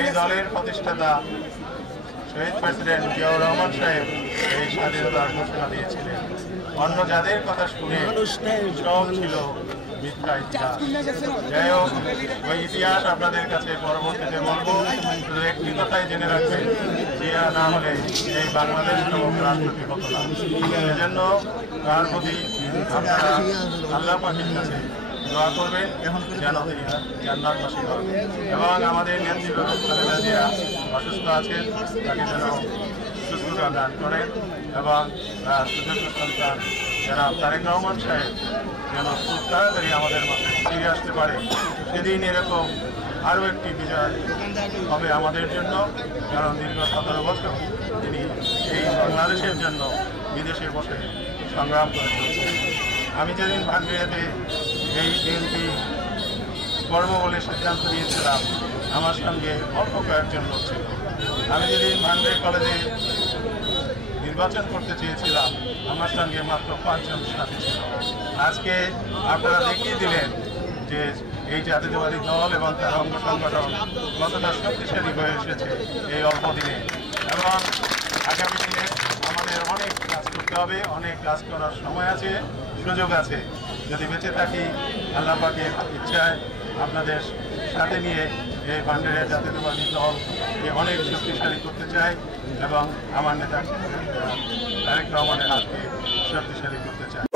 এই দলের প্রতিষ্ঠাতা শহীদ প্রেসিডেন্ট জিয়াউর রহমান সাহেব এই স্বাধীনতার ঘোষণা দিয়েছিলেন। অন্য যাদের কথা শুনে সব ছিল মিথ্যা ইতিহাস। যাই হোক, ওই ইতিহাস আপনাদের কাছে পরবর্তীতে বলবো। শুধু একটি কথাই জেনে রাখবেন, জিয়া না হলে এই বাংলাদেশ নামক রাষ্ট্রটি হতো না। সেজন্য তার প্রতি আপনারা আল্লাহ পাকের কাছে দোয়া করবেন যেন তিনি জান্নাতবাসী হন। এবং আমাদের নেতৃত্ব খালেদা জিয়া অসুস্থ আছেন, তাকে যেন সুস্থতা দান করেন। এবং সুযোগ্য সন্তান যারা তারেক রহমান সাহেব যেন খুব তাড়াতাড়ি আমাদের মাঝে ফিরে আসতে পারে। সেদিন এরকম আরও একটি বিজয় হবে আমাদের জন্য, কারণ দীর্ঘ 17 বছর তিনি এই বাংলাদেশের জন্য বিদেশে বসে সংগ্রাম করে চলছেন। আমি যেদিন ভান্ডারিয়াতে এই বিএনপি কর্ম বলে সিদ্ধান্ত নিয়েছিলাম, আমার সঙ্গে অল্প কয়েকজন লোক ছিল। আমি যেদিন ভান্ডারি কলেজে নির্বাচন করতে চেয়েছিলাম, আমার সঙ্গে মাত্র 5 জন সাথী ছিল। আজকে আপনারা দেখিয়ে দিলেন যে এই জাতীয়তাবাদী দল এবং তার অঙ্গ সংগঠন কতটা শক্তিশালী হয়ে এসেছে এই অল্প দিনে। এবং আগামী দিনে আমাদের অনেক কাজ করতে হবে, অনেক কাজ করার সময় আছে, সুযোগ আছে। যদি বেঁচে থাকি, আল্লাহ পাকের ইচ্ছায় আপনাদের সাথে নিয়ে এই ভান্ডারিয়া জাতীয়তাবাদী দলকে অনেক শক্তিশালী করতে চাই এবং আমার নেতা তারেক রহমানের হাতকে শক্তিশালী করতে চাই।